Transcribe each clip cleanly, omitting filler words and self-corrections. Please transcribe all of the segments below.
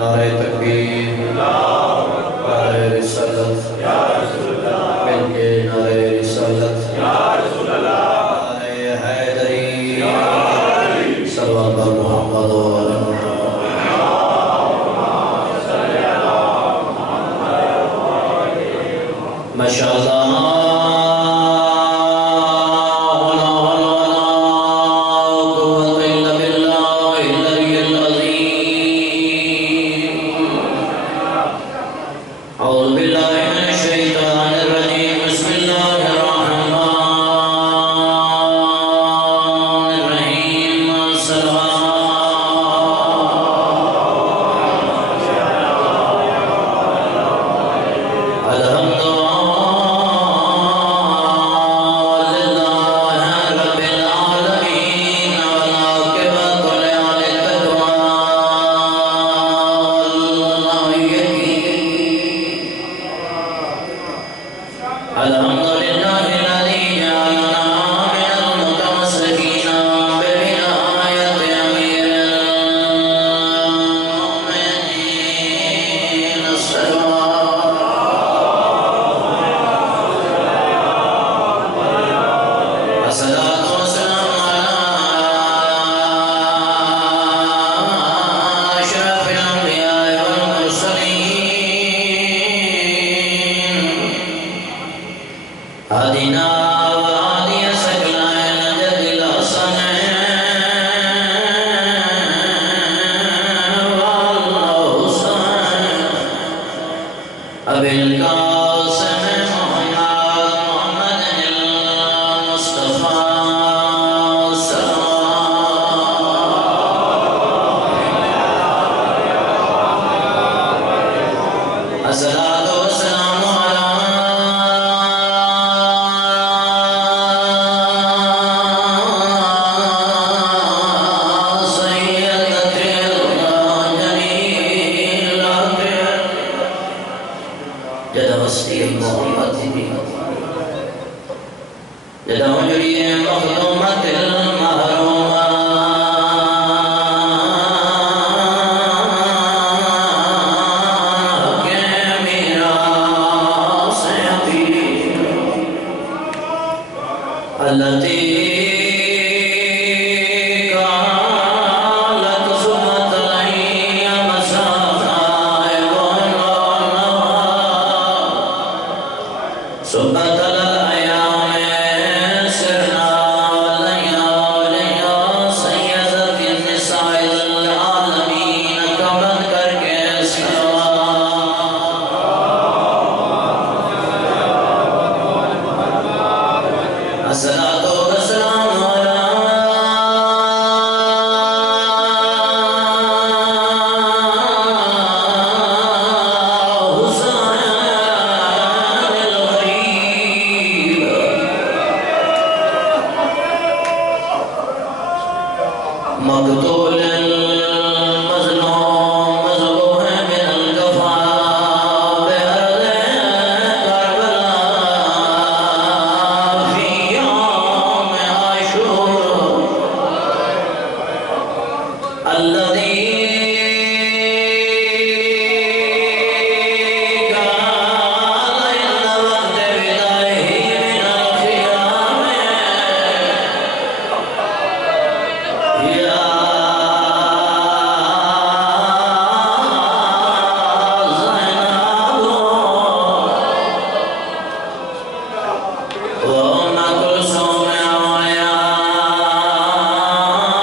نعرہ تکبیر، نعرہ رسالت، مل کے نعرہ رسالت، نعرہ حیدری، صلوات محمد و آل محمد۔ ماشاءاللہ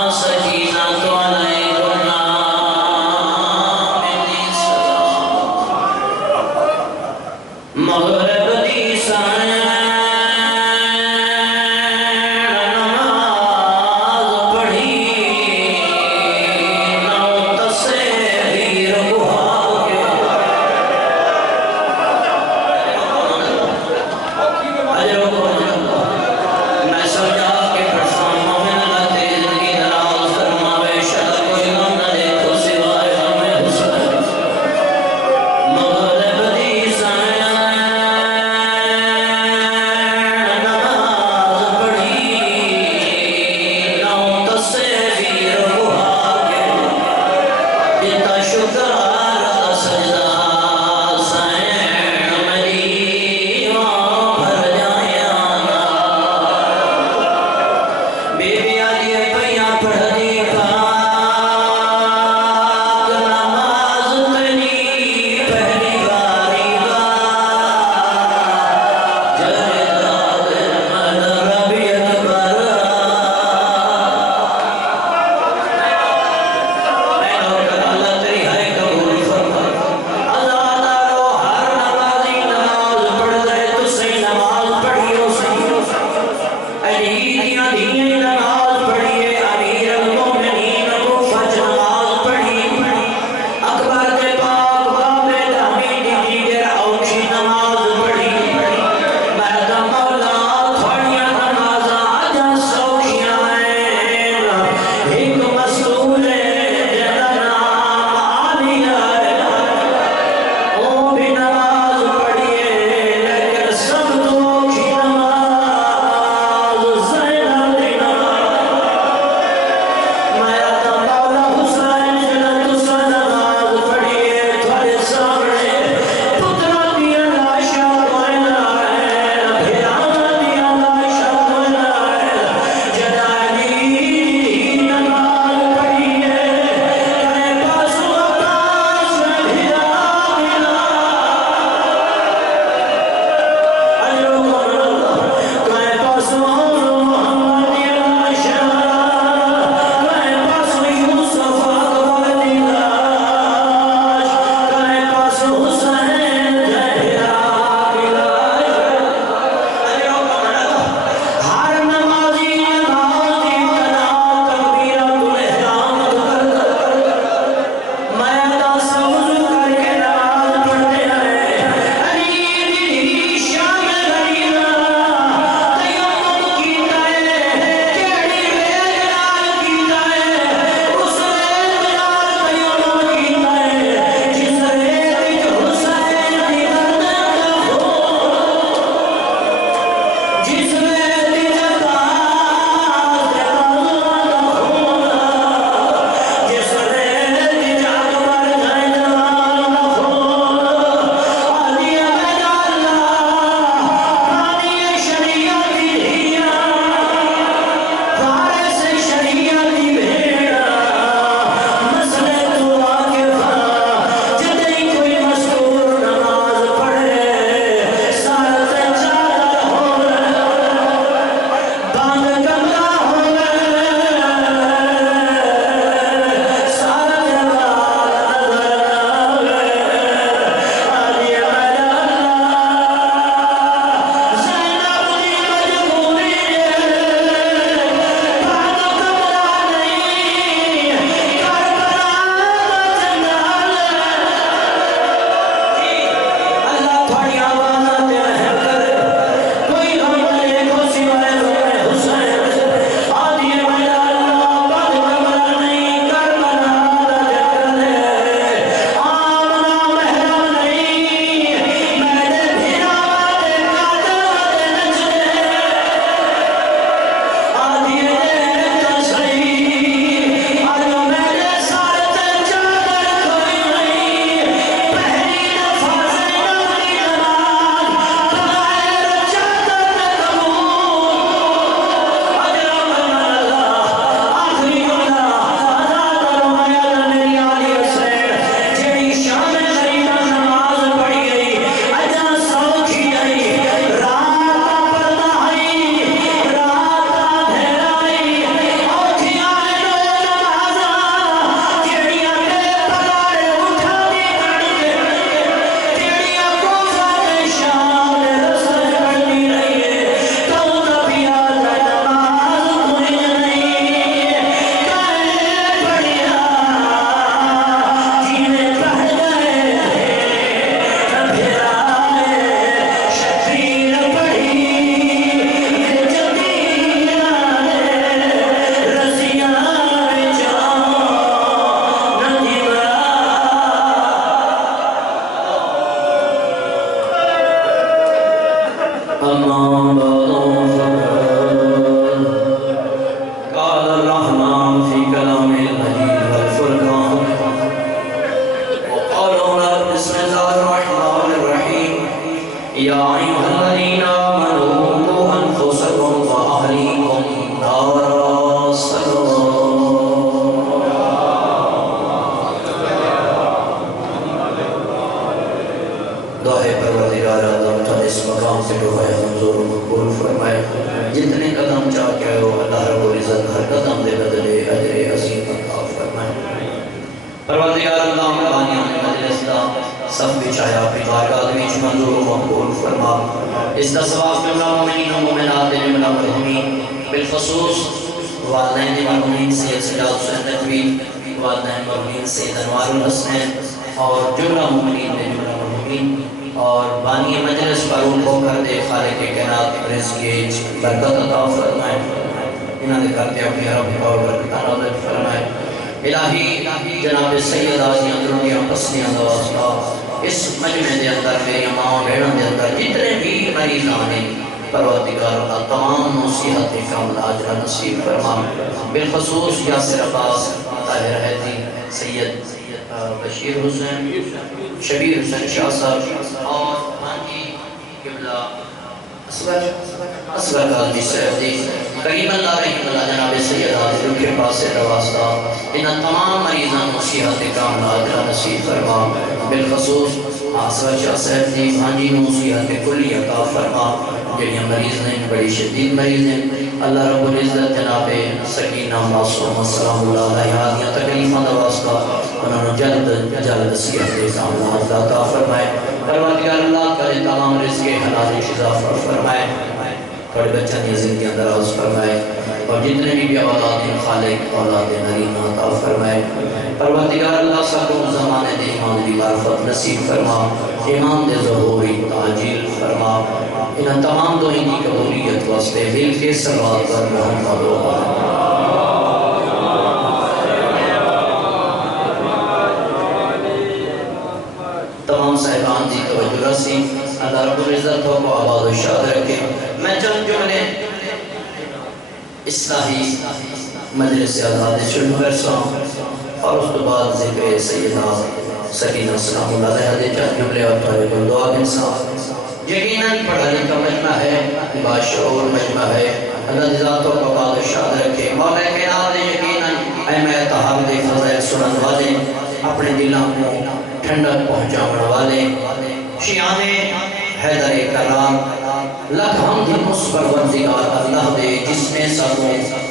سکینہ تو علیکم سب بچایا اپنی بارگاہ وچ منظور و مقبول فرما اس دا ثواب جملہ مومنین و مومنات دے جملہ مرحومین بالخصوص والدین مرحومین سید سجاد حسین نقوی والدین مرحومین سید انوار الحسین اور جملہ مومنین دے جملہ مرحومین اور بانی مجلس پر ان کو کر دے خالق کائنات رزق برکت عطا فرمائے انہاں دے کرتے اپنی رب اور برکت نازل فرمائے الہی جناب سید آزی اندرونیاں پسلیاں دا واسطہ اس مجمع دے اندر میری ماں بہنوں دے اندر جتنے بھی مریض آنے پروردگار اللہ تمام نصیحت کامل اجر نصیب فرما بالخصوص یاسر عباس طاہر حیدی سید بشیر حسین شبیر حسین شاہ صاحب اور ہانجی قبلہ اصغر قاضی صاحب دی کریم اللہ رحم اللہ جناب سید حاضر کے پاس سے واسطہ انہاں تمام مریضان نصیحت کامل اجر نصیب فرما بالخصوص اصغر شاہ صاحب دی ہانجی نصیحت کلی عطا فرما جنہیں مریض ہیں بڑی شدید مریض ہیں اللہ رب العزت جناب سکینہ معصوم السلام اللہ علیہ آدیاں تکلیفاں دا واسطہ انہوں نے جلد صحت کاملہ عطا فرمائے پروردگار اللہ کرے تمام رزق حلال اضافہ فرمائے بڑے بچہ دی زندگیاں دراز فرمائے اور جتنے بھی اولاد ہیں خالق اولاد نرینہ عطا فرمائے پروردگار اللہ سب کو زمانے دے ایمان دی معرفت نصیب فرما ایمان دے ظہوری تعجیل فرما انہاں تمام دو ہی قبولیت واسطے مل کے صلوات پر محمد و تمام صاحبان دی توجہ رسی اللہ رب العزت ہو کو آباد و شاد رکھے میں چند جملے اصلاحی مجلس آزاد شروع کرسا اور اس کے بعد ذکر سیدہ سکینہ سلام اللہ علیہ دے چند جملے اور طالب دعا کے ساتھ یقیناً پڑھا لکھا مجمع ہے باشعور مجمع ہے اللہ دی ذاتوں کو آباد و شاد رکھے مولا کائنات نے یقیناً اے میں تحاب دے فضل سنن والے اپنے دلوں کو ٹھنڈک پہنچاؤن والے شیعان حیدر کرام لکھ حمد پروردگار اللہ دے جس میں سب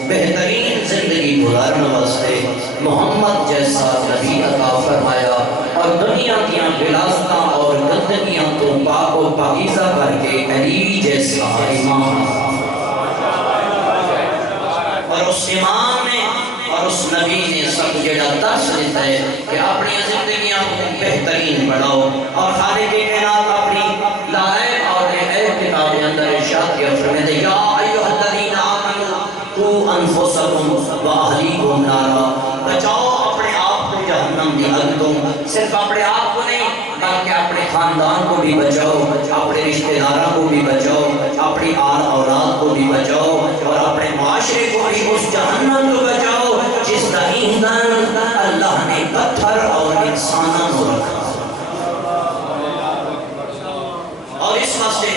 بہترین زندگی گزارن واسطے محمد جیسا نبی عطا فرمایا اور دنیا کیاں بلاستاں اور گندگیاں تو پاک و پاکیزہ کر کے علی جیسا امام اور اس امام نے اور اس نبی نے سب جڑا درس دیتا ہے کہ اپنی زندگیاں کو بہترین بڑھاؤ اور خالق کائنات اپنی لائے اور عیب کتاب کے اندر ارشاد کیا فرماتے یا ایھا الذین آمنوا قوا انفسکم واہلیکم نارا بچاؤ اپنے آپ کو جہنم کی آگ تو صرف اپنے آپ کو نہیں بلکہ اپنے خاندان کو بھی بچاؤ اپنے رشتہ داروں کو بھی بچاؤ اپنی آل اولاد کو بھی بچاؤ اور اپنے معاشرے کو بھی اس جہنم کو بچاؤ جس کا ایندھن اللہ نے پتھر اور انسانوں کو رکھا اور اس واسطے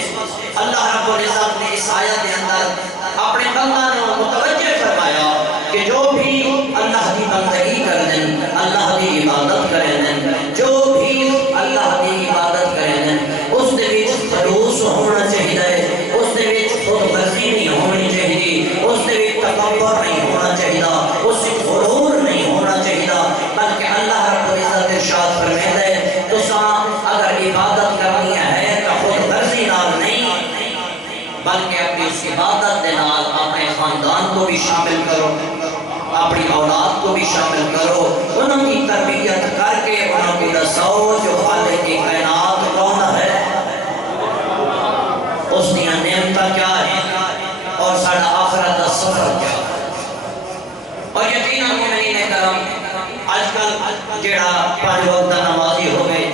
اللہ رب العزت نے اس آیت کے اندر اپنے بندہ کو متوجہ فرمایا کہ جو بھی اللہ کی بندگی کر دیں اللہ کی عبادت کریں دیں جو بھی اللہ کی عبادت کریں دیں اس دے وچ خلوص ہونا چاہیے اس دے وچ خود غرضی نہیں ہونی چاہیے اس دے وچ تکبر نہیں ہونا چاہیے اس سے غرور نہیں ہونا چاہیے بلکہ اللہ رب العزت ارشاد فرماتا ہے تو اگر عبادت کرنی ہے تو خود غرضی نال نہیں بلکہ اپنی اس عبادت دے نال اپنے خاندان کو بھی شامل کرو اپنی اولاد کو بھی شامل کرو انہوں کی تربیت کر کے انہوں کی دسو جو خالق کی کائنات کون ہے اس دیا نعمت کیا ہے اور سارا آخرت کا سفر کیا ہے اور یقیناً مومنین کرام آج کل جڑا 5 وقت نمازی ہو گئے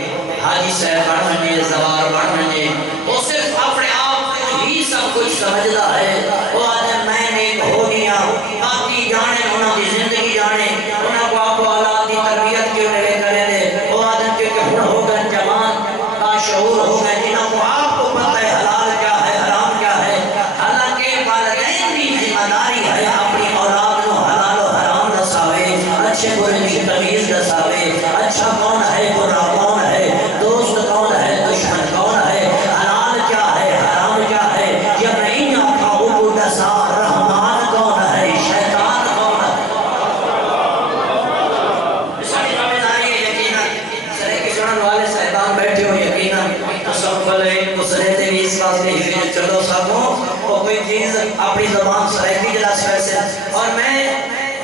حاجی صاحب بڑھنے زوار بڑھنے وہ صرف اپنے آپ کو ہی سب کچھ سمجھتا ہے وہ آج میں نے ہو گیا باقی جانے انہوں کی زندگی جانے انہوں کو آپ کو اولاد کی تربیت کیوں لے کرے دے وہ آج کیونکہ ہن ہو گئے جوان شعور ہو گئے جنہوں کو آپ کو پتہ ہے حلال کیا ہے حرام کیا ہے حالانکہ والدین کی ذمہ داری ہے اپنی اولاد کو حلال و حرام دساوے اچھے برے کی تمیز دساوے اچھا کون ہے برا کون ہے دوست کون ہے دشمن کون ہے حلال کیا ہے حرام کیا ہے یہ نہیں آتا چلو سکوں وہ کوئی چیز اپنی زبان سرائیتی جلاس ویسے اور میں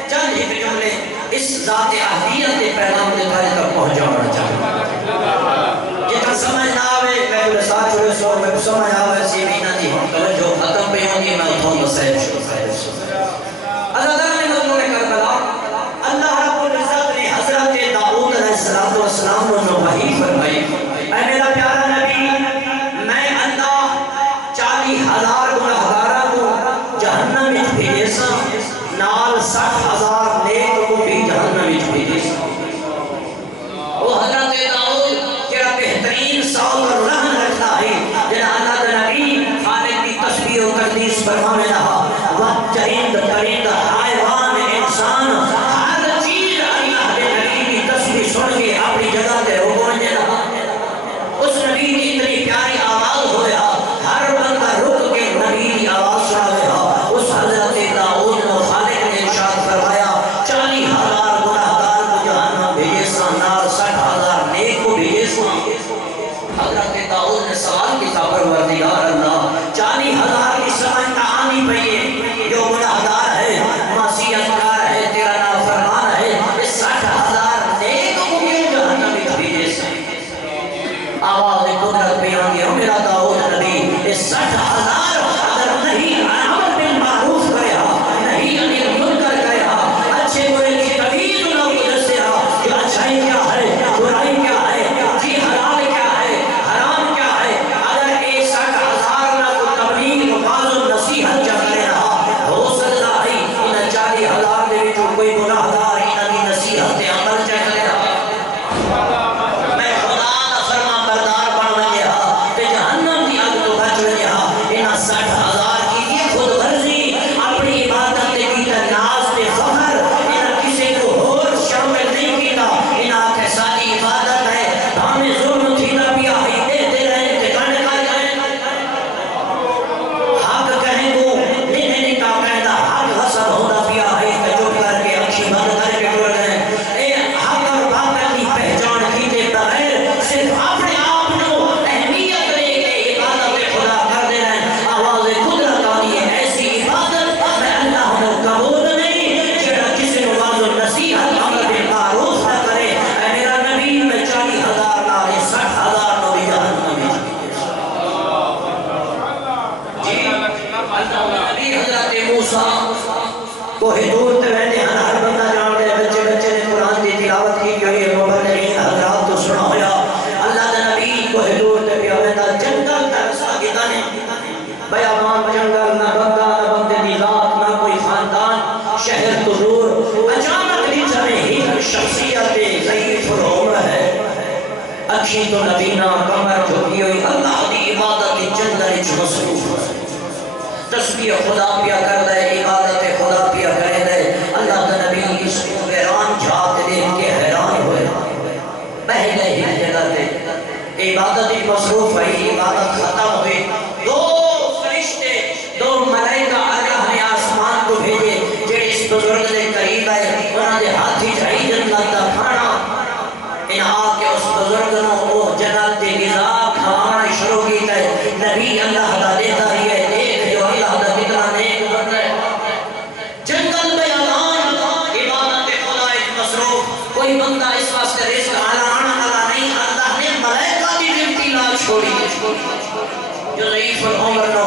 چند ہی جملے اس ذات احدیت کے پیغام کے بارے تک پہنچانا چاہوں جتنا سمجھ نہ آوے میں بلے ساتھ چھوڑے سو میں سمجھ آوے سی بھی نہ دی ہم توجہ ختم پہ ہوں گی میں اتھوں مسائل شروع عزیزان نے مضمون کربلا اللہ رب العزت نے حضرت داؤد علیہ السلام کو وحی فرمائی اے میرا پیارا نبی میں اللہ 40,000 گناہگاراں کو جہنم وچ بھیجے سا نال 60,000 نیک کو بھی جہنم وچ بھیجے سا وہ حضرت داؤد جڑا بہترین ساؤ اور رحم رکھتا ہے جڑا اللہ کا نبی خالق کی تسبیح و تقدیس فرمانے رہا وقت چرند پرند حیوان انسان ہر چیز اللہ کے نبی کی تسبیح سن کے اپنی جگہ پہ رکو دے رہا اس نبی کی اتنی پیاری آواز ہویا ہر بندہ رک کے نبی کی آواز سنا گیا اس حضرت داؤد کو خالق نے ارشاد فرمایا 40,000 گناہگار کو جہنم بھیجے سا نال 60,000 نیک کو بھیجے سا حضرت داؤد نے سوال کیا پروردگار اللہ 40,000 کی سمجھ کہانی پہ یہ جو گناہگار ہے معصیت کار ہے تیرا نافرمان ہے اس 60,000 نیک کو کیوں جہنم بھیجے سا آواز قدرت پہ آنگی ہو میرا داؤد نبی اس 60,000 اگر نہیں عمل بالمعروف کریا نہیں انیل منکر کریا اچھے برے کی تبید نہ وجہ سے جو اچھائی کیا ہے برائی کیا ہے جی حلال کیا ہے حرام کیا ہے اگر ایک 60,000 نہ کو تبلیغ وقاض و نصیحت جب لے رہا ہو سکتا ہے ان 40,000 دے بھی جو کوئی گناہدار انہی نصیحت عمل چاہ لے رہا میں خدا نہ فرما بردار بن گیا کہ جہنم کی آگ تو بچ گیا انہا 60,000 کی یہ خود غرضی اپنی عبادت کی ناز پہ فخر انہا کسی کو اور شامل نہیں کیتا انہا کہ ساری عبادت ہے ہمیں ظلم تھینا بھی آئی دیتے رہے ٹھکانے کا جائیں حق کہیں گو نہیں کا قیدہ حق حسب ہونا بھی آئی کہ چپ کر کے اکھی بند کر کے ٹوڑ گئے اے حق اور باطل کی پہچان کیتے بغیر صرف اپنے آپ نو اہمیت لے کے عبادت خدا کر دے رہے ہیں آواز قدرت آنی ہے ایسی عبادت میں اللہ نے قبول نہیں جڑا کسی نواز و نصیحت عمل بالمعروف نہ کرے اے میرا نبی میں 40,000 نہ 60,000 نو بھی جہنم میں جی نبی حضرت موسیٰ کوہ دور تے رہنے ہر بندہ جان دے بچے نے قرآن دی تلاوت کی جو یہ مبلغین حضرات تو سنا ہویا اللہ دا نبی کوہ دور تے بھی آویدہ جنگل ترسا کی دانے بیابان جنگل نہ بندہ نہ بندے دی ذات نہ کوئی خاندان شہر تو دور اچانک نیچہ میں ہی شخصیت ضعیف العمر ہے اکھی تو نبینا کمر جھکی ہوئی اللہ دی عبادت جنگل اچھ مصروف ہے تسبیح خدا پیا کر دے عبادت خدا پیا کرے دے اللہ کا نبی اس کو ویران جھاک دیکھ کے حیران ہوئے بہ گئے ہی جگہ تے عبادت مصروف ہے عبادت ختم ہوئی دو فرشتے دو ملائکہ اللہ نے آسمان کو بھیجے جو اس بزرگ دے قریب ہے انہوں نے ہاتھی جائی جنت دا کھانا ان آگ کے اس بزرگ نو وہ جنت دے غذا کھانا شروع کی تے نبی اللہ دا دیتا ہی ہے کوئی بندہ اس واسطے رزق آنا نہیں اللہ نے ملائکہ کی امتلاج چھوڑی جو ضعیف العمر نو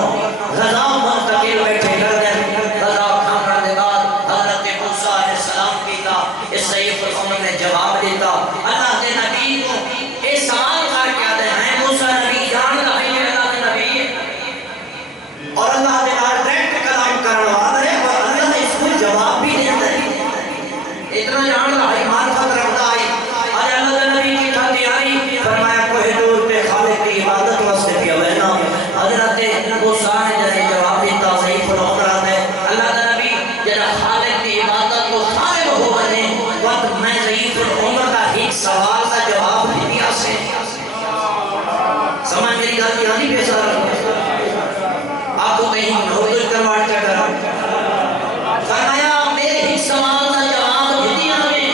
غذا منتقل بیٹھے کر دیں غذا کھانا دے بعد حضرت موسیٰ علیہ السلام کی تا اس ضعیف العمر نے جواب دیتا اللہ کے نبی کو یہ سوال کر کے آتے ہیں موسیٰ نبی جان رہا ہے اللہ کے نبی ہے اور اللہ نے ڈائریکٹ کلام کروا رہے ہیں اور اللہ اس کو جواب بھی دیتا ہے اتنا جان رہا ہے معرفت رکھتا ہے آج اللہ کے نبی کی تھاتی آئی فرمایا کوئی دور پہ خالق کی عبادت واسطے پیا بہنا حضرت موسیٰ نے جنہیں جواب دیتا ضعیف العمر آتے اللہ کے نبی جنہ خالق کی عبادت کو خالق ہو بنے وقت میں ضعیف العمر کا ایک سوال کا جواب نہیں دیا سے سمجھ میری گل کی آنی پیسا آپ کو کہیں اردو کرواٹ کیا کرا فرمایا میرے ایک سوال کا جواب دیا میں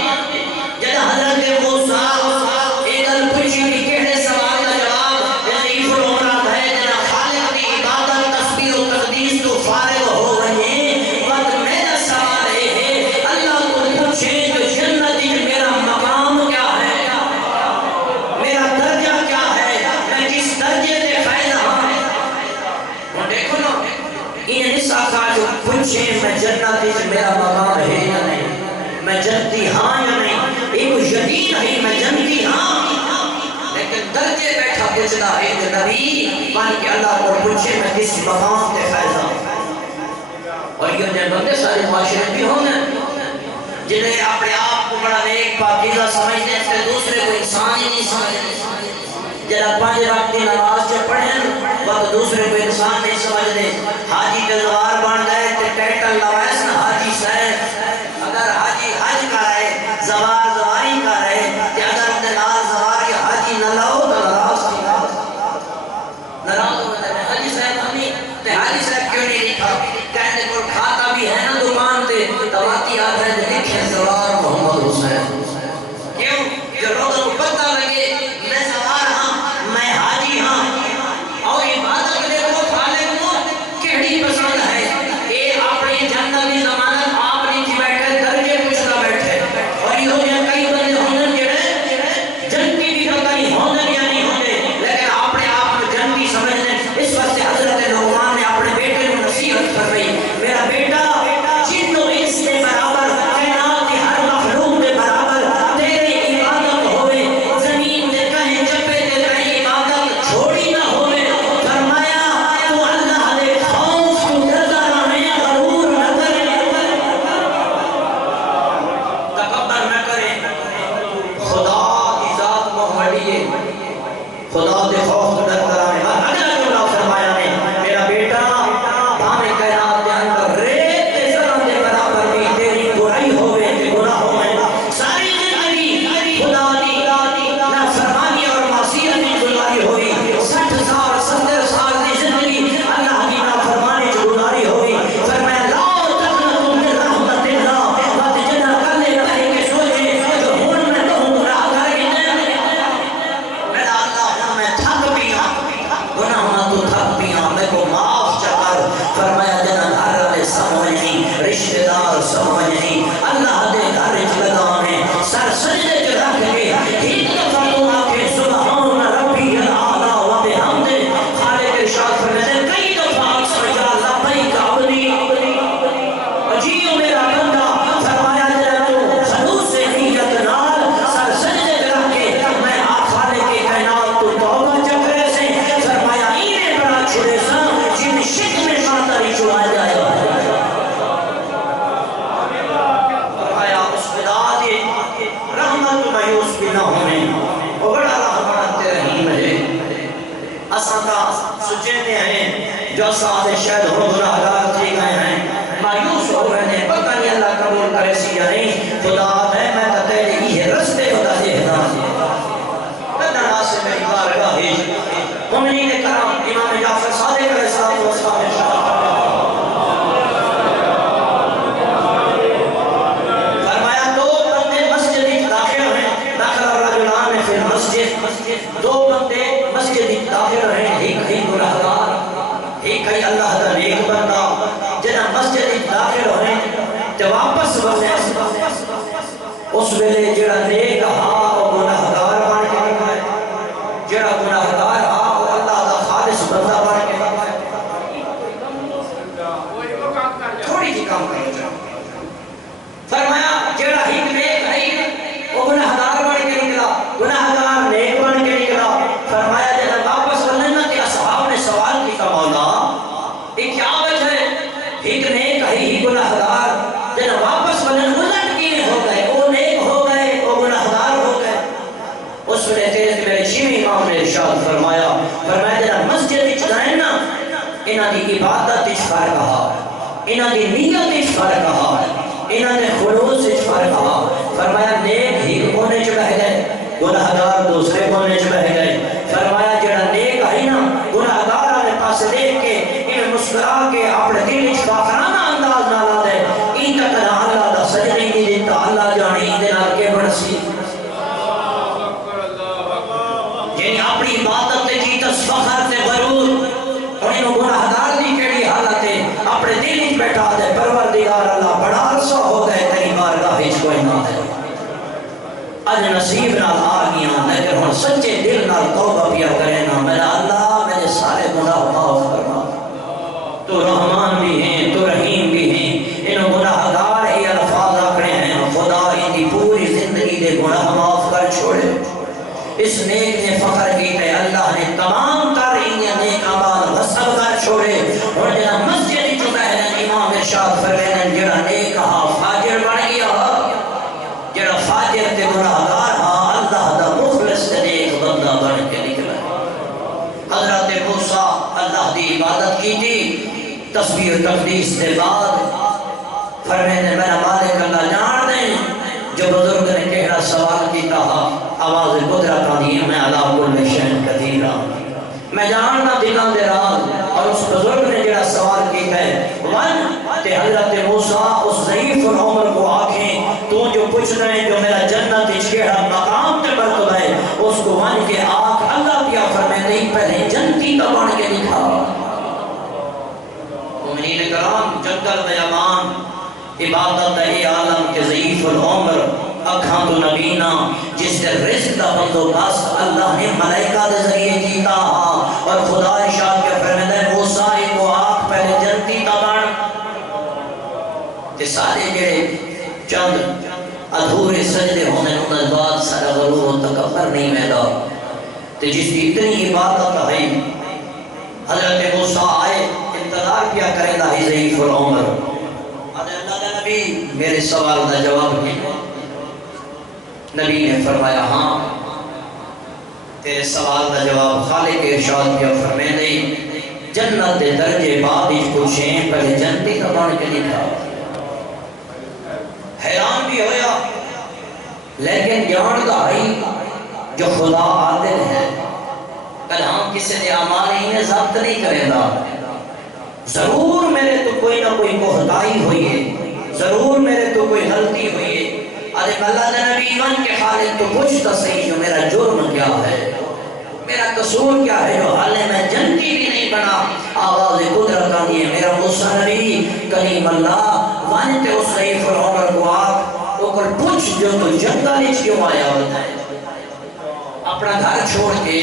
ہاں یا نہیں، ایک یقین ہے میں جنتی ہاں، لیکن درجے بیٹھا پوچھنا ہے کہ نبی بن کے اللہ کو پوچھے میں کس مقام تے فیضا. اور یہ جن بندے سارے معاشرے بھی ہوں گے جنہیں اپنے آپ کو بڑا نیک پاکیزہ سمجھتے ہیں کہ دوسرے کو انسان ہی نہیں سمجھتے. جنہاں 5 وقت کی نماز جو پڑھیں وقت دوسرے کو انسان نہیں سمجھتے. حاجی دلوار بن گئے تو ٹیٹل لوائس نہ حاجی صاحب. اگر حاجی حج کا رہے زوار زواری کا رہے کہ اگر اپنے لال زواری حاجی نہ لاؤ تو نراز کی نراز ہو جائے. حاجی صاحب ہمیں تے حاجی صاحب کیوں نہیں لکھا؟ کہنے کو کھاتا بھی ہے نا دکان تے تواتی آتا ہے لکھے زوار محمد حسین. کیوں؟ جو لوگوں کو پتہ لگے میں زوار ہاں میں حاجی ہاں اور عبادت لے کو خالق کو کہڑی پسند ہے. اے اپنی جنت کی ضمانت آپ نہیں کی بیٹھے درجے کچھ نہ بیٹھے. اور یہ ہوگیا کئی بندے ہوندن جڑے جنتی بھی پتہ نہیں ہوندن یا نہیں ہوندے لیکن اپنے آپ کو جنتی سمجھنے. اس وقت سے حضرت لقمان نے اپنے بیٹے کو نصیحت کر رہی میرا بیٹا جن و انس کے برابر کائنات کی ہر مخلوق کے برابر تیرے عبادت ہوئے زمین دے کہیں چپے دے کہیں عبادت چھوڑی نہ ہوئے. فرمایا تو اللہ دے خوف تو ڈرتا رہے غرور نہ کرے تکبر نہ کرے. خدا کی ذات محمدی ہے خدا دے خوف تو ڈرتا رہے. اگر اللہ فرمایا نے میرا بیٹا ہمیں کائنات دے اندر ریت دے ذرہ دے برابر بھی تیری برائی ہوئے کہ گناہ ہوئے ساری زندگی خدا دی نافرمانی اور معصیت کی گزاری ہوئی. 60 سال 70 سال کی زندگی اللہ کی نافرمانی کی گزاری ہوئی. فرمایا لا تقنطوا من رحمت اللہ بات جنہ کرنے کہیں کہ سوچے جو ہون میں کہوں گناہ کر ہی نہیں. میرا اللہ ہوں میں تھک بھی ہوں گناہ ہونا تو تھک بھی ہوں میں کو معاف چکر. فرمایا جنہ گھر والے سمجھیں رشتہ دار سمجھیں اللہ دے گھر لگانے سر سجدے کے رکھ کے ایک دفعہ تو آپ کے سبحان ربی الاعلیٰ و بحمدہ خالق ارشاد فرماتے کئی دفعہ آپ سمجھا لبیک عبدی اجیو میرا بندہ. فرمایا جنہ تو خلوص نیت نال سر سجدے کے رکھ کے میں آپ خالق کائنات تو توبہ چکرے سے. فرمایا اینے بڑا چھڑے سا جن شک میں ماتری چھوڑا جائے. فرمایا اس خدا دے رحمت مایوس بھی نہ ہونے وہ بڑا رحمت رحیم ہے. اساں کا سچیتے ہیں جو ساتھ شاید ہو گناہگار تھے گئے ہیں مایوس ہو رہے ہیں پتہ نہیں اللہ قبول کرے سی یا نہیں. خدا میں کہتے ہیں یہ رستے خدا دے ہدایت بدنا سے میری بارگاہ ہے. مومنین کرام امام جعفر صادق علیہ السلام فرمایا دو بندے مسجد میں داخل ہیں داخل الرجلان فی المسجد. دو بندے مسجد میں داخل ہیں ایک ہی گناہگار ایک ہی اللہ کا نیک بندہ. جنہ مسجد میں داخل ہوئے تو واپس بنے اس ویلے جڑا نیک ہاں وہ گناہگار بن کے نکلا ہے جڑا گناہگار ہاں وہ اللہ کا خالص بندہ بن کے نکلا ہے. تھوڑی جی کام کرو جاؤ. فرمایا جڑا ہی نیک ہے وہ گناہگار بن کے نکلا گناہگار نیک بن کے نکلا. فرمایا جب واپس بنے نا کہ اصحاب نے سوال کی مولا یہ کیا وجہ ہے ایک نیک ہے ہی گناہگار جب واپس بنے الٹ کیے ہو گئے وہ نیک ہو گئے وہ گناہگار ہو گئے. اس نے تیرے میرے چھویں امام نے ارشاد فرمایا جب مسجد وچ جائیں نا انہاں دی عبادت وچ فرق ہے انہاں دی نیت وچ فرق ہے انہاں دے خلوص وچ فرق ہے. فرمایا نیک ہی کونے چ بہ گئے گناہگار دوسرے کونے چ بہ گئے. فرمایا جڑا نیک ہے نا گناہگار والے پاس دیکھ کے ان مسکرا کے اپنے دل وچ فخرانہ انداز نال آ دے این تک اللہ دا سجدہ نہیں دیتا اللہ جانے دے نال کے بڑسی یعنی اپنی عبادت تے جیتس فخر تے غرور اور انہوں گناہگار دی کیڑی حالت ہے اپنے دل وچ بیٹھا دے پروردگار اللہ بڑا عرصہ ہو گئے تیری بارگاہ وچ کوئی نہ ہے اج نصیب نال آ گیا لیکن ہن سچے دل نال توبہ پیا کرے نا میرا اللہ میرے سارے گناہ معاف فرما. تو رحمان بھی ہیں تو رحیم بھی ہیں انہوں گناہگار ہی الفاظ رکھنے ہیں خدا ان کی پوری دے گناہ معاف کر چھوڑے. اس نیک نے فخر کیتے اللہ نے تمام تر نیک اعمال غصب کر چھوڑے. اور جنا مسجد جو پہلے امام ارشاد فرمائے جڑا نیک ہا فاجر بن گیا, جڑا فاجر تے گناہگار ہا اللہ دا مخلص تے نیک بندہ بن کے نکلا. حضرت موسیٰ اللہ دی عبادت کی تھی, تسبیح و تقدیس کے بعد فرمائے میرا مالک اللہ جان دیں جو بزرگ نے کہنا سوال کیتا ہا آواز قدرت آنی ہے, میں علا کل شہن قدیر ہاں, میں جاننا دلان دے راز. اور اس بزرگ نے جڑا سوال کیتا ہے ون تے حضرت موسیٰ اس ضعیف العمر کو آنکھیں تو جو پوچھ رہے ہیں جو میرا جنت اچھیڑا مقام تے مرتبہ ہے اس کو ون کے آنکھ اللہ کیا فرمائے نہیں پہلے جنتی کا بن کے دکھا. مومنین کرام جنگل بیابان عبادت ہے عالم کے ضعیف العمر اکھاں تو نبینا جس کے رزق کا بندوبست اللہ نے ملائکہ دے ذریعے کیتا اور خدا ارشاد کے فرمایا موسیٰ کو آنکھ پہلے جنتی تبان تے سارے جڑے چند ادھورے سجدے ہونے انہوں بعد سارا غرور و تکبر نہیں میدا تے جس کی اتنی عبادت ہے حضرت موسیٰ آئے انتظار کیا کریں گا ہی ضعیف العمر. نبی میرے سوال کا جواب ہے. نبی نے فرمایا ہاں تیرے سوال کا جواب خالق ارشاد کیا فرمائے نہیں جنت دے درجے بعد اس کو شین پہلے جنتی کا بن کے دکھا. حیران بھی ہویا لیکن جان دا ہی جو خدا عادل ہے کل ہم کسی نے اعمال انہیں ضبط نہیں کریں گا. ضرور میرے تو کوئی نہ کوئی کوتاہی ہوئی ہے, ضرور میرے تو کوئی غلطی ہوئی ہے. ارے اللہ نے نبی ون کے خالق تو پوچھتا صحیح جو میرا جرم کیا ہے, میرا قصور کیا ہے جو حالے میں جنتی بھی نہیں بنا. آواز قدرت آنی ہے میرا موسیٰ نبی کلیم اللہ ون تے اس ضعیف العمر کو آگ اوکر پوچھ جو تو جنگل اچھ کیوں آیا ہوتا ہے, اپنا گھر چھوڑ کے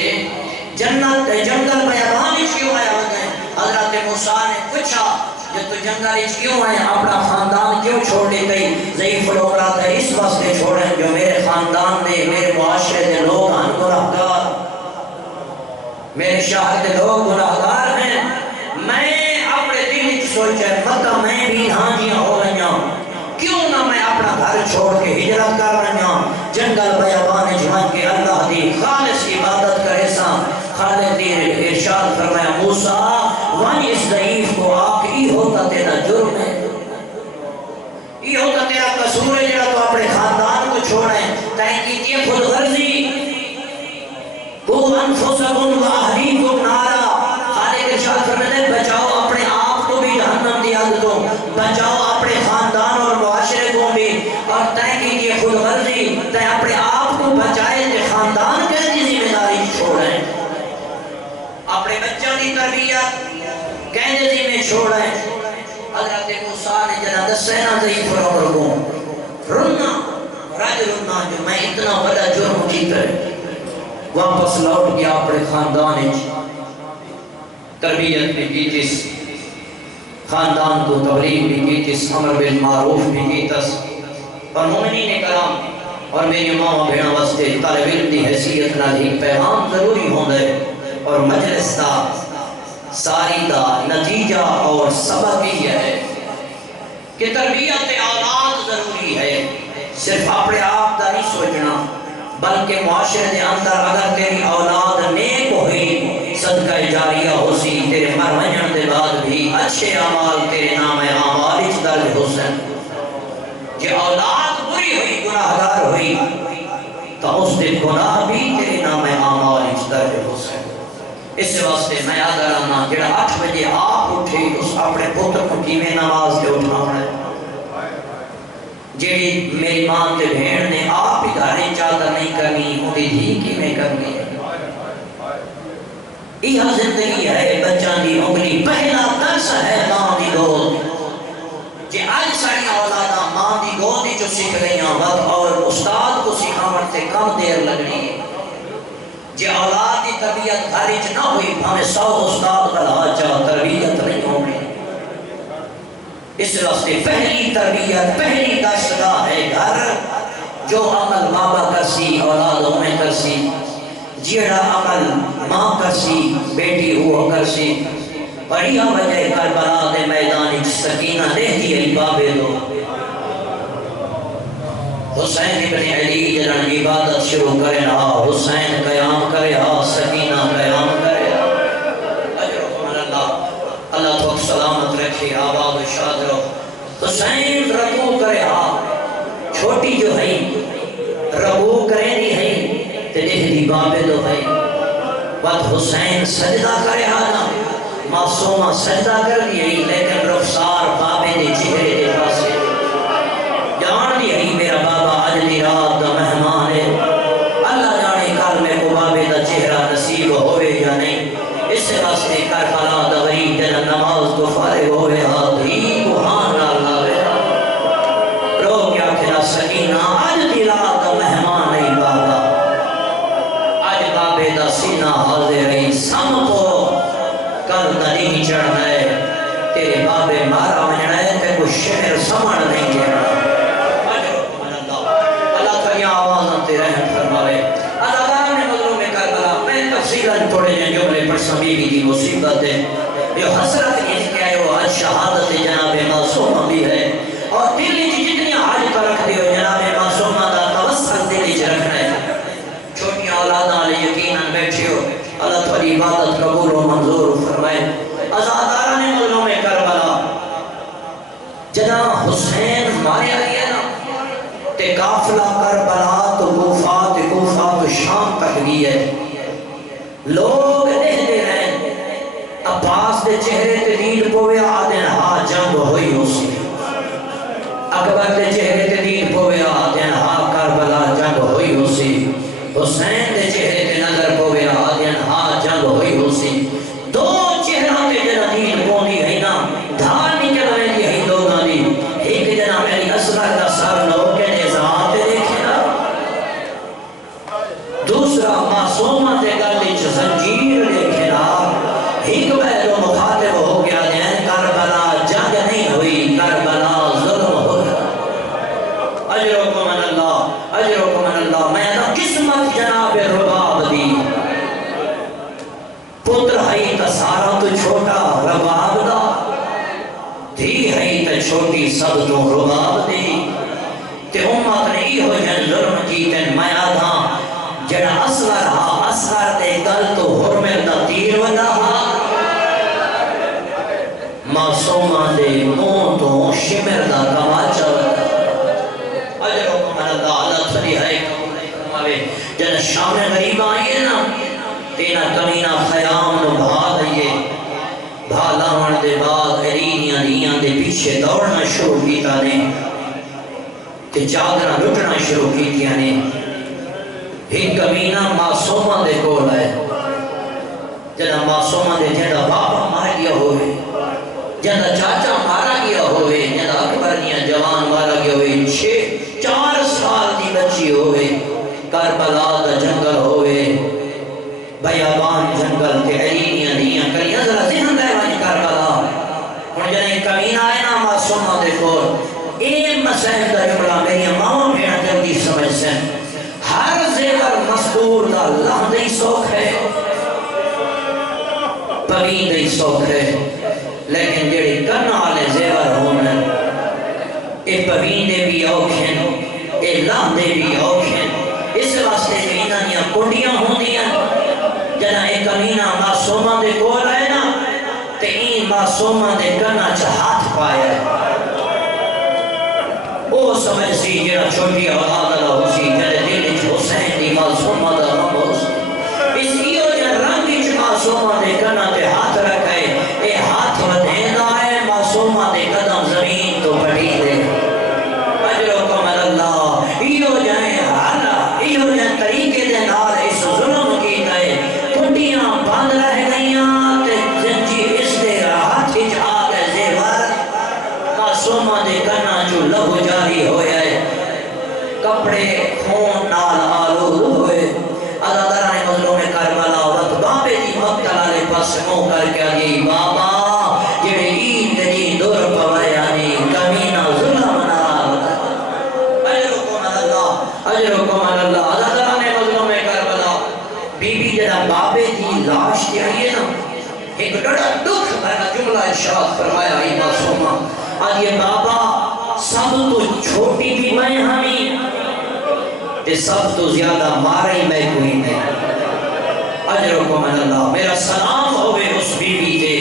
جنت جنگل بیابان اچھ کیوں آیا ہوتا ہے. حضرت موسیٰ نے پوچھا جو تو جنگل اچھ کیوں آئے, اپنا خاندان کیوں چھوڑے گئی. ضعیف العمر ہے اس واسطے چھوڑیں جو میرے خاندان دے میرے معاشرے دے لوگ ہیں گناہگار, میرے شہر دے لوگ گناہگار ہیں. میں اپنے دل کی سوچا مکہ میں بھی ہانجیاں ہو رہی ہوں, کیوں نہ میں اپنا گھر چھوڑ کے ہجرت کر رہی ہوں جنگل بیابان جوان کے اللہ دی خالص عبادت کرے سا. خالق دی ارشاد فرمایا موسیٰ ون اس ضعیف کو آنکھ ای ہوتا تیرا جرم ہے, ای ہوتا تیرا قصور ہے جڑا تو اپنے خاندان کو چھوڑیں. تحقیقی خود غرضی کو انفسکم و اہلیکم نارا. خالق ارشاد فرماتے بچاؤ اپنے آپ کو بھی جہنم دی آگ کو, بچاؤ اپنے خاندان اور معاشرے کو بھی. اور تحقیقی خود غرضی تے اپنے آپ کو بچائے تے خاندان کے ذمہ داری چھوڑیں, اپنے بچوں کی تربیت کہنے ذمہ چھوڑیں. حضرت موسیٰ نے جنہ دسینا ضعیف العمر کو رننا رج رننا جو میں اتنا بڑا جرم کی کرے واپس لوٹ گیا اپنے خاندان تربیت بھی کی تیس, خاندان کو تبلیغ بھی کی تیس, امر بالمعروف بھی کی تیس. اور مومنین کرام اور میری ماں بھیڑا واسطے طالب علم دی حیثیت نہ ہی پیغام ضروری ہوندے اور مجلس دا ساری دا نتیجہ اور سبق ہی ہے کہ تربیت اولاد ضروری ہے. صرف اپنے آپ دا نہیں سوچنا بلکہ معاشرے دے اندر اگر تیری اولاد نیک ہوئی صدقہ جاریہ ہو سی تیرے مرمجن دے بعد بھی اچھے اعمال تیرے نام اعمال اچھ درج ہو سن. جے اولاد بری ہوئی گناہگار ہوئی تو اس دے گناہ بھی تیرے نام اعمال اچھ درج ہو سن. اس واسطے میں آدھر آنا جڑا 8 بجے آپ اٹھے اس اپنے پتر کو کیویں نماز کے اٹھنا ہے. جیڑی میری ماں تے بھین نے آپ ہی گھریں چادر نہیں کرنی ہوتی دھی کیویں کرنی. یہ زندگی ہے بچہ دی انگلی پہلا درس ہے ماں دی گود. جے آج ساری اولادہ ماں دی گود جو سکھ رہی ہیں وقت اور استاد کو سکھاوٹ سے کم دیر لگنی ہے. جے اولاد کی تربیت خارج نہ ہوئی ہمیں 100 استاد بلا چاہ تربیت نہیں ہوگی. اس واسطے پہلی تربیت پہلی دستگاہ ہے گھر. جو عمل بابا کرسی اولاد ہمیں کرسی، جیڑا عمل ماں کرسی بیٹی وہ کرسی، اور یہ وجہ کربلا دے میدان سکینہ رہتی ہے بابے دو۔ حسین ابن علی جنہاں عبادت شروع کرے رہا، حسین قیام کرے رہا، سکینہ قیام کرے رہا۔ اجرکم اللہ، اللہ تو سلامت رکھے، آباد و شاد رہو۔ حسین رکوع کرے رہا، چھوٹی جو ہے رکوع کرے دی ہے تے دیکھ دی بابے دو ہے۔ وقت حسین سجدہ کرے رہا نا، معصومہ سجدہ کر دی ہے، لیکن رخسار بابے دے چہرے دے پاسے جان دی ہے میرا بابا آج دی رات دا مہمان ہے۔ اللہ جانے کل میں کو بابے دا چہرہ نصیب ہوئے یا نہیں، اس سے واسطے کربلا دا غریب جنہ نماز کو فارغ ہوئے ہاتھی کو ہاں نہ لاوے رو کیا کھلا سکینہ آج دی رات دا مہمان ہے بابا، آج بابے دا سینہ حاضر ہے، سم کو کل دا نہیں چڑھنا ہے، تیرے بابے مارا مننا ہے تے کچھ شہر سمڑ نہیں جڑنا۔ تھوڑے جن جملے پر سمیبی دی مصیبت ہے، یہ حسرت اس کے آئے وہ آج شہادت جناب معصومہ بھی ہے، اور دلی جی جتنی آج پر رکھ دیو جناب معصومہ دا توسل دلی جی رکھنا ہے۔ چھوٹی اولاداں لے یقیناً بیٹھے ہو، اللہ تھوڑی عبادت قبول و منظور فرمائے۔ ازادارہ نے مظلوم کربلا جناب حسین مارے آئیے نا، تے قافلہ کربلا تو کوفہ تو شام تک بھی ہے، لوگ دیکھ دے رہے عباس دے چہرے تے دید پوے آدھن ہاں جنگ ہوئی ہو سی، اکبر دے چہرے تے دید پوے آدھن ہاں کربلا جنگ ہوئی ہو سی، حسین دے چہرے تے نظر پوے آدھن ہاں جنگ ہوئی ہو سی، دو چہرہ تے جنہ دید پوندی ہے نا دھار نکل رہے دی ہے لوگاں دی، ایک جنہ میری اصغر کا سر لوگ کے نظام تے دیکھے نا، دوسرا معصومہ تے گلی زنجیر دیکھے نا، ایک بیدو مخاطب ہو گیا دین کربلا جنگ نہیں ہوئی، کربلا ظلم ہو گیا۔ اجرکم من اللہ، اجرکم من اللہ، میں نا قسمت جناب رباب دی، پتر ہے تا سارا تو چھوٹا رباب دا، دھی ہے تا چھوٹی سب تو رباب دی، تے امت نے ہی ہو جن ظلم کیتن میں آدھا جڑا اصغر ہاں اصغر دے گل تو حرمت دا تیر ودا ہاں، معصومہ دے مون تو شمر دا کماچا ودا۔ اجرکم اللہ، اللہ صلی ہے جن شام غریب آئیے نا، تینا کمینہ خیام نو بھا دئیے، بھا لاؤن دے بعد ارینیاں دیاں دے پیچھے دوڑنا شروع کیتا نے، تے چادرہ لٹنا شروع کیتیا نے، ایک کمینہ معصومہ دے کول ہے، جنہ معصومہ دے جنہ بابا مار گیا ہوئے، جنہ چاچا مارا گیا ہوئے، جنہ اکبر دیا جوان مارا گیا ہوئے، 4 سال دی بچی ہوئے، کربلا دا جنگل ہوئے، بیابان جنگل کے عرینیاں دیاں کری ازرہ ذہن دے وانی کربلا، اور جنہ ایک کمینہ آئے نا معصومہ دے کول، اے مسائل دا جملہ میری ماما بھیڑ جلدی سمجھ سن، ہر زیور مستور دا لہدی سوکھ ہے، پویندی سوکھ ہے، لیکن جڑے کرنا والے زیور ہونے اے پویندے بھی اوکھیں، اے لہدے بھی اوکھیں، اس واسطے کمینہ نیا کنڈیاں ہوں دیا، جنہ ایک کمینہ معصومہ دے کول ہے نا، تے این معصومہ دے کرنا چاہت پایا ہے، او سمجھ سی جڑا چھوٹی اولاد اللہ ہو سی، جڑے دل اچھ حسین دی معصومہ دا رب ہو سی، اس ایو جن رنگ اچھ معصومہ دے کرنا تے ہاتھ رکھائے، اے ہاتھ ودھین آئے معصومہ دے قدم زمین تو پڑی دے۔ اجرکم اللہ، ایو جنے حالا، ایو جن طریقے دے نال اس ظلم کی گئے، کنڈیاں بند رہ گئیاں، تے زنجیر اس دے ہاتھ اچھ آگے زیور، معصومہ دے کرنا جو لہو جاری ہویا ہے، کپڑے خون نال آلود ہوئے، عزادارہ نے مظلوم کربلا وقت بابے دی مقتل آلے پاس مو کر کے آگئی، بابا جڑے عید دی دور پوائے آنی کمینہ ظلم نال، اجرکم اللہ، اجرکم اللہ عزیزان مظلوم کربلا بی بی جنہ بابے دی لاش دی آئیے نا ایک ڈڑا دکھ بھرا جملہ ارشاد فرمایا ہی معصومہ آج یہ بابا سب تو چھوٹی بھی میں ہمیں تے سب تو زیادہ مارے میں کوئی نہیں اجرکم اللہ میرا سلام ہوئے اس بی بی تے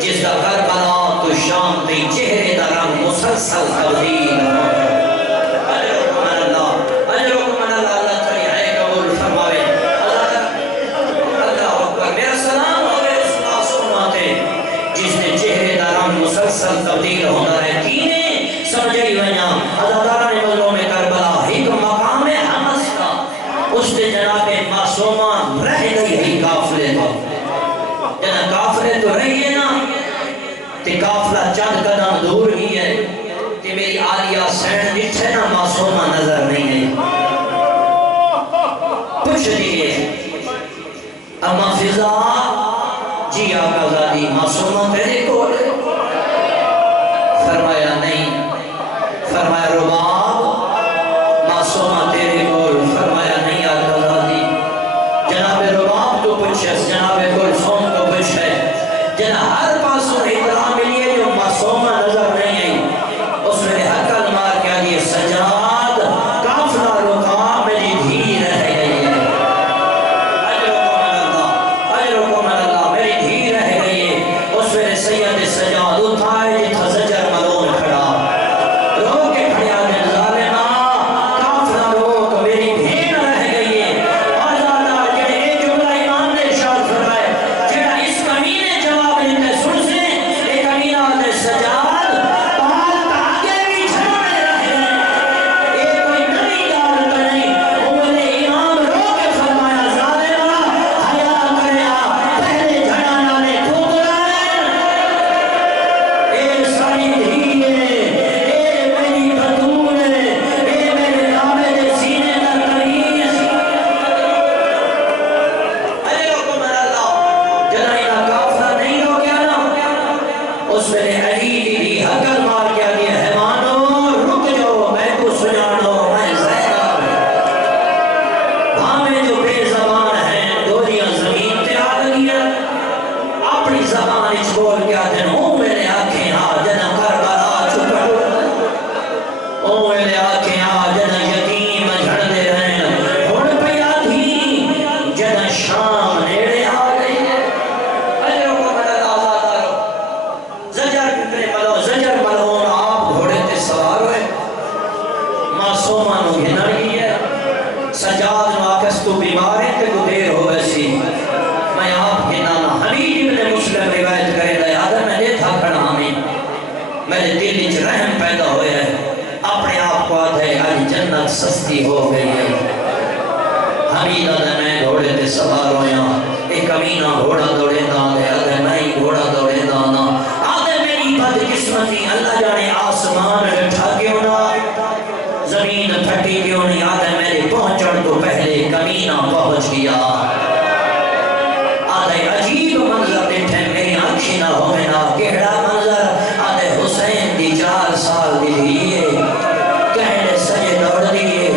جس کا کربلا تو شام تے چہرے دا رنگ مسلسل تبدیل ہو تبدیل ہونا ہے کینے سمجھئی ونیا عزاداران مظلوم کربلا ایک مقام حمس کا اس نے جناب معصومان رہ گئی ہی کافلے تو جنہ کافلے تو رہی ہے نا تے کافلہ چند قدم دور ہی ہے تے میری آلیہ سین جتھے نا معصومہ نظر نہیں ہے پوچھ دیئے اما فضا جی آقا زادی معصومہ تیرے کو فرمایا نہیں فرمایا رباب معصومہ تیرے کول فرمایا نہیں آقا زادی جناب رباب تو پوچھے جناب کلثوم تو پوچھے جناب ہر پاسوں اطلاع ملی ہے جو معصومہ نظر نہیں ہے اس نے حقل مار کیا دیئے سجاد کافلہ رکا میری دھی رہ گئی ہے اجرکم اللہ میری دھی رہ گئی ہے اس نے سید سجاد اٹھائے جتھا زجر ملون کھڑا رو کے کھڑیا دن ظالمہ کافلہ روک میری بھین رہ گئی ہے آزادہ جنہیں ایک جملہ امام نے ارشاد فرمائے جنہا اس کمینے جواب لیتے سن سے ایک کمینہ نے سجاد بات آگے بھی جھڑنے رہ گئے ایک کوئی نبی دارتا نہیں عمر امام رو کے فرمایا ظالمہ حیاء کریا پہلے جھڑانا نے ٹھوکرا اے ساری دھیے اے میری بطول اے میرے کعبے دے سینے در قریش اجرکم اللہ جنہ اینا کافلہ نہیں ہو گیا نا اس میں نے علی دی حقل مار کیا دیا حیوانوں رک جاؤ میں کو سجانو میں زیدہ بھامے جو بے زبان ہیں دوریاں زمین تے آ گئی ہے اپنی زبان اس بول کیا دن ہوں میرے آنکھیں آ جنہ کربلا چکڑ ہوں میرے آنکھیں آ جنہ یتیم جھڑ دے رہے ہیں ہون پیا تھی جنہ شام نیڑے آ گئی ہے اجرکم اللہ آزادارو زجر ملون آپ گھوڑے تے سوار ہوئے معصومہ نو گھنا گئی ہے سجاد نو آکس تو بیمارے تے کو دیر ہو ایسی میں آپ گھنانا حمید ابن مسلم روایت کرے لئے آدھا میں نے تھا کھڑا ہمیں میرے دل اچھ رحم پیدا ہوئے ہے اپنے آپ کو آدھے آج جنت سستی ہو گئی ہے حمید آدھے میں گھوڑے تے سوار ہویا ایک امینہ گھوڑا دوڑے دانے آدھے میں ہی گھوڑا دوڑے دانا آدھے میری بد قسمتی اللہ جانے آسمان رٹھا کیوں نہ زمین پھٹی کیوں نہیں آدھے میرے پہنچن تو پہلے کمینہ پہنچ گیا آدھے عجیب منظر دیٹھے میری آنکھی نہ ہوئے نہ کہڑا منظر آدھے حسین دی 4 سال دی لیے کہنے سجے دوڑ دیئے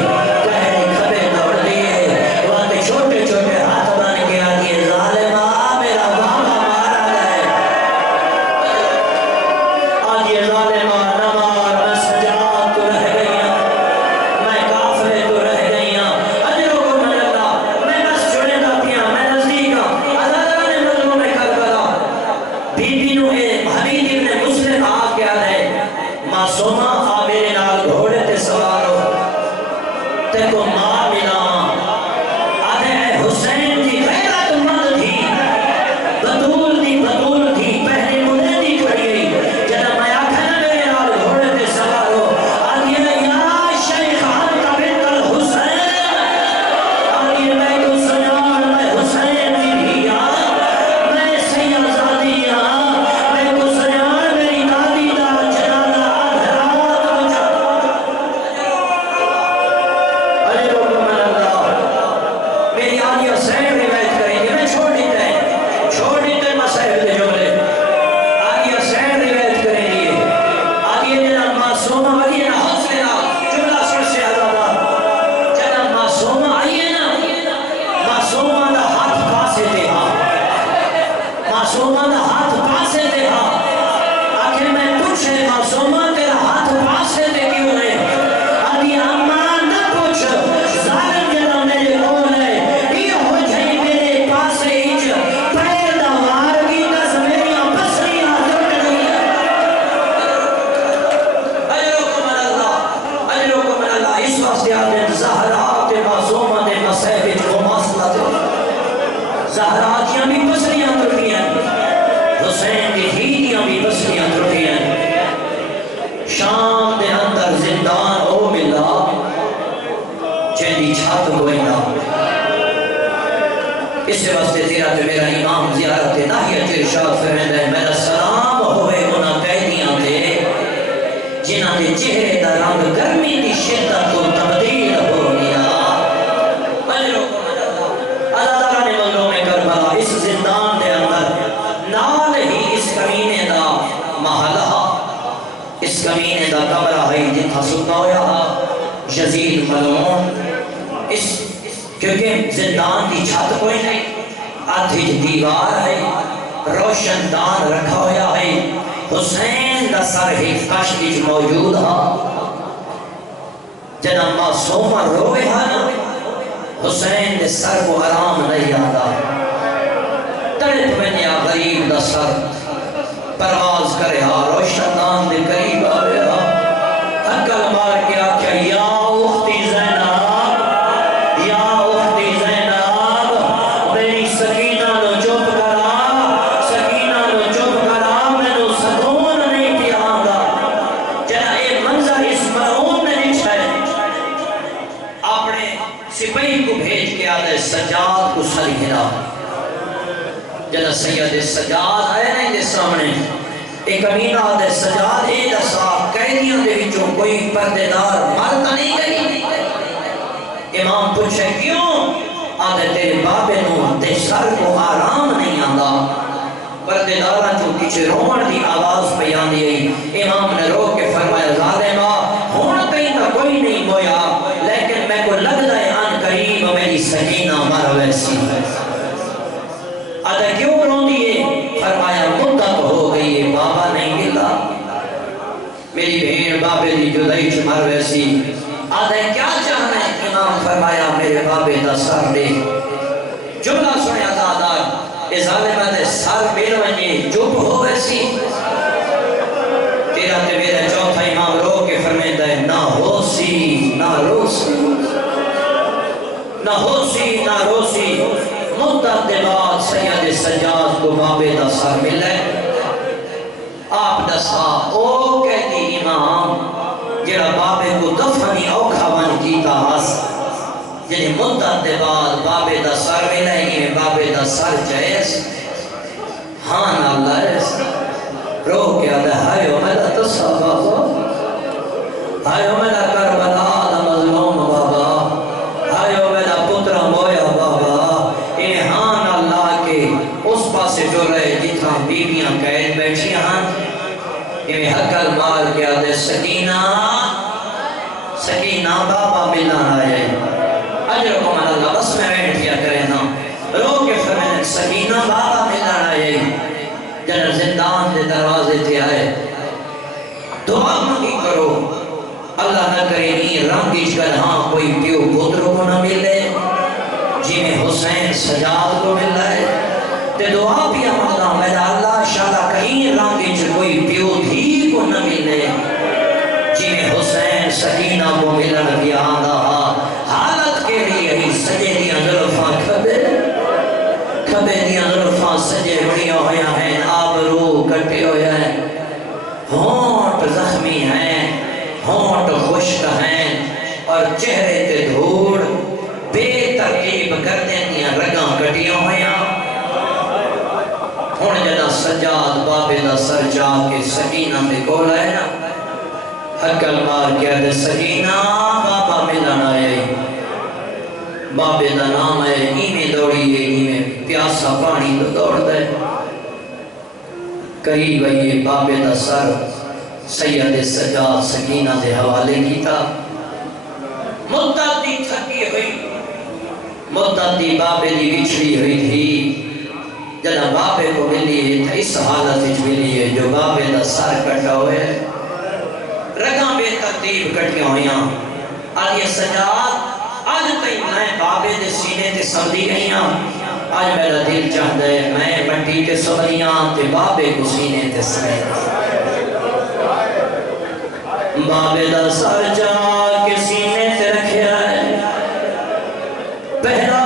کہنے کھبے دوڑ دیئے وہاں چھوٹے چھوٹے ہاتھ بن کے آدھے ظالمہ میرا بابا مارا گئے آدھے ظالمہ نمار میں سجاد تو رہ گئیاں میں کافرے تو رہ گئیاں اجرکم اللہ میں بس چھوڑے دا پیا میں نزدیکا عزاداران مظلوم کربلا بی بی نو حمید ابن مسلم آ گیا ہے معصومہ آ میرے نال گھوڑے تے سوارو تے کو ماں ملا آدھے اے حسین دی غیرت مند تھی بطول تھی پہلے مجھے دی کھڑی گئی جنہ میں آکھنا میرے نال گھوڑے تے سوارو آدھے یا شیخ انت بنت الحسین آدھے میں کو سجان میں حسین دی دھیا میں سید زادیاں میں کو سجان میری دادی دا جنازہ آدھرات بجا اجرکم اللہ صاحب جو مسئلہ تھا زہرا دیاں بھی پسلیاں ترٹیاں حسین کی ہیدیاں بھی پسلیاں ترٹیاں شام دے اندر زندان او ملا جیدی چھت ہوئی نا اس واسطے تیرا جو میرا امام زیارت ناہیت ارشاد فرمائے ہے میرا سلام ہوئے انہاں قیدیاں تھے جنہاں دے چہرے دا رنگ گرمی دی شدت کو تبدیل ہو گیا اللہ تعالیٰ نے مظلوم کربلا اس زندان دے اندر نال ہی اس کمینے دا محلہ اس کمینے دا کمرہ ہے جتھا سکتا ہویا یزید ملعون اس کیونکہ زندان کی چھت کوئی نہیں آدھی دیوار ہے روشن دان رکھا ہویا ہے حسین دا سر ہی کشتی موجود ہے جناب معصومہ روئے ہے حسین دے سر کو آرام نہیں آتا تڑپ میں یا غریب دا سر پرواز کرے روشن دان دے قریب آئے عقل مار کے آکھا یا اختی زینب یا اختی زینب میری سکینہ نو چپ کرا سکینہ نو چپ کرا میں نو سکون نہیں پیا آگا جنا اے منظر اس مرعون نے نہیں چھائے اپنے سپاہی کو بھیج کے آدھے سجاد کو سر گھرا جنا سید سجاد آئے نہیں دے سامنے ایک امینہ آدھے سجاد اے دسا قیدیاں دے وچوں کوئی پردیدار مرتا نہیں گئی امام پوچھے کیوں آدھے تیرے بابے نو تے سر کو آرام نہیں آندا پردیداراں جو پیچھے رومن دی آواز بیان دی امام نے رو کے فرمایا ظالمہ ہون کہیں نہ کوئی نہیں مویا لیکن میں کو لگ دائے آن قریب میری سکینہ مر ویسی آدھے کیوں رون دیئے فرمایا مدت ہو گئی بابا نہیں ملا میری بہن بابے دی جدائی مر ویسی آدھے کیا چاہنا ہے امام فرمایا میرے بابے دا سر دے جملہ سنے آزادار اس ظالمہ دے سر میرے ونجے چپ ہو ویسی تیرا تے میرے چوتھا امام رو کے فرمیدہ ہے نہ ہو سی نہ رو سی نہ ہو سی نہ رو سی مدت دے بعد سید سجاد کو بابے دا سر ملے آپ دسا او کہتی امام جڑا بابے کو دفنی اوکھا بن کیتا ہس جنہیں مدت دے بعد بابے دا سر ملے گی بابے دا سر جائز ہاں اللہ ایس رو کیا دے ہائیو میرا تصا بابا ہائیو میرا کربلا دا مظلوم بابا ہائیو میرا پترہ مویا بابا ہاں اللہ کے اس پاسے جو رہے جتنا بیویاں قید بیٹھی ہیں حقل مار کے آدھے سکینہ سکینہ بابا ملنا آئے اجرکم اللہ بس میں بیٹھ کیا کرے نا رو کے فرمائے سکینہ بابا ملنا آئے جنر زندان دے دروازے تھے آئے دعا مانگی کرو اللہ نہ کرے نہیں رنگیش کر ہاں کوئی پیو پتروں کو نہ ملے جی میں حسین سجاد کو مل رہے تے دعا بھی مانگا میرا اللہ شاہ کہیں رنگیش کوئی پیو دھی کو نہ ملے جی میں حسین سکینہ کو ملن بھی آندہ حالت کے لیے ہی سجے دیاں ظرفاں کھبے دیاں ظرفاں سجے بڑیاں ہویا ہیں آبرو کٹے ہویا ہیں ہونٹ زخمی ہیں ہونٹ خشک ہیں اور چہرے تے دھوڑ بے ترکیب کردیں دیاں رگاں کٹیاں ہویاں ہون جنا سجاد بابے دا سر جا کے سکینہ میں کول آئے نا حقل مار کیا دے سکینہ بابا ملن آئے بابے دا نام آئے ایمیں دوڑی ہے ایمیں پیاسا پانی تو دوڑ دے قریب آئیے بابے دا سر سید سجاد سکینہ دے حوالے کی تھا مدت دی تھکی ہوئی مدت دی بابے دی بچھڑی ہوئی تھی جنا بابے کو ملی ہے اس حالت ملی ہے جو بابے دا سر کٹا ہوئے رگاں بے ترتیب کٹیاں ہویاں آج یہ سجاد آج تئی میں بابے دے سینے تے سمدی گئیاں آج میرا دل چاہتا ہے میں مٹی تے سمدیاں تے بابے کو سینے تے سمدیاں بابے دا سر جا کے سینے تے رکھیا ہے پہلا